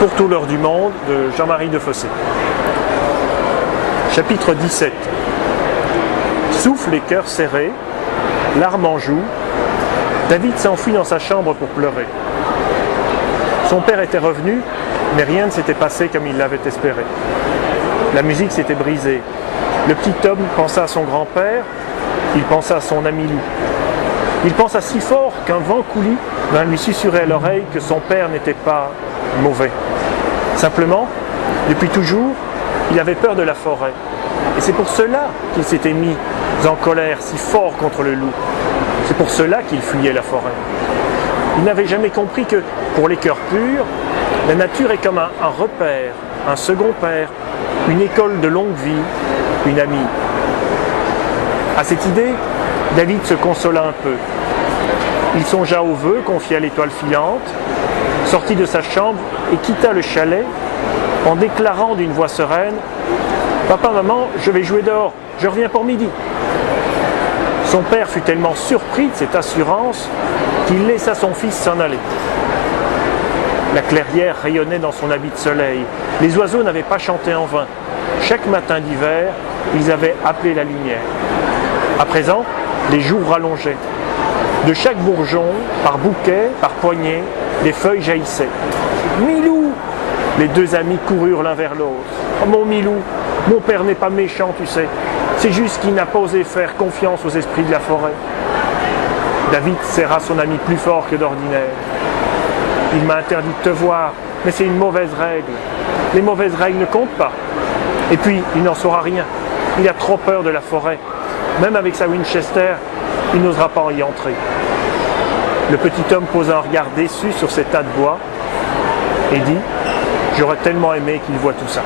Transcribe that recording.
Pour tout l'heure du monde de Jean-Marie Defossé. Chapitre 17. Souffle et cœur serré, larmes en joue, David s'enfuit dans sa chambre pour pleurer. Son père était revenu, mais rien ne s'était passé comme il l'avait espéré. La musique s'était brisée. Le petit Tom pensa à son grand-père, il pensa à son ami loup. Il pensa si fort qu'un vent coulis vint lui susurrer à l'oreille que son père n'était pas mauvais. Simplement, depuis toujours, il avait peur de la forêt. Et c'est pour cela qu'il s'était mis en colère si fort contre le loup. C'est pour cela qu'il fuyait la forêt. Il n'avait jamais compris que, pour les cœurs purs, la nature est comme un repère, un second père, une école de longue vie, une amie. À cette idée, David se consola un peu. Il songea aux vœux confiés à l'étoile filante, sortit de sa chambre et quitta le chalet en déclarant d'une voix sereine « Papa, maman, je vais jouer dehors, je reviens pour midi ». Son père fut tellement surpris de cette assurance qu'il laissa son fils s'en aller. La clairière rayonnait dans son habit de soleil. Les oiseaux n'avaient pas chanté en vain. Chaque matin d'hiver, ils avaient appelé la lumière. À présent, les jours rallongeaient. De chaque bourgeon, par bouquet, par poignée, des feuilles jaillissaient. « Milou !» Les deux amis coururent l'un vers l'autre. « Oh mon Milou, mon père n'est pas méchant, tu sais. C'est juste qu'il n'a pas osé faire confiance aux esprits de la forêt. » David serra son ami plus fort que d'ordinaire. « Il m'a interdit de te voir, mais c'est une mauvaise règle. Les mauvaises règles ne comptent pas. Et puis, il n'en saura rien. Il a trop peur de la forêt. Même avec sa Winchester, il n'osera pas y entrer. » Le petit homme posa un regard déçu sur ces tas de bois et dit « J'aurais tellement aimé qu'il voie tout ça. »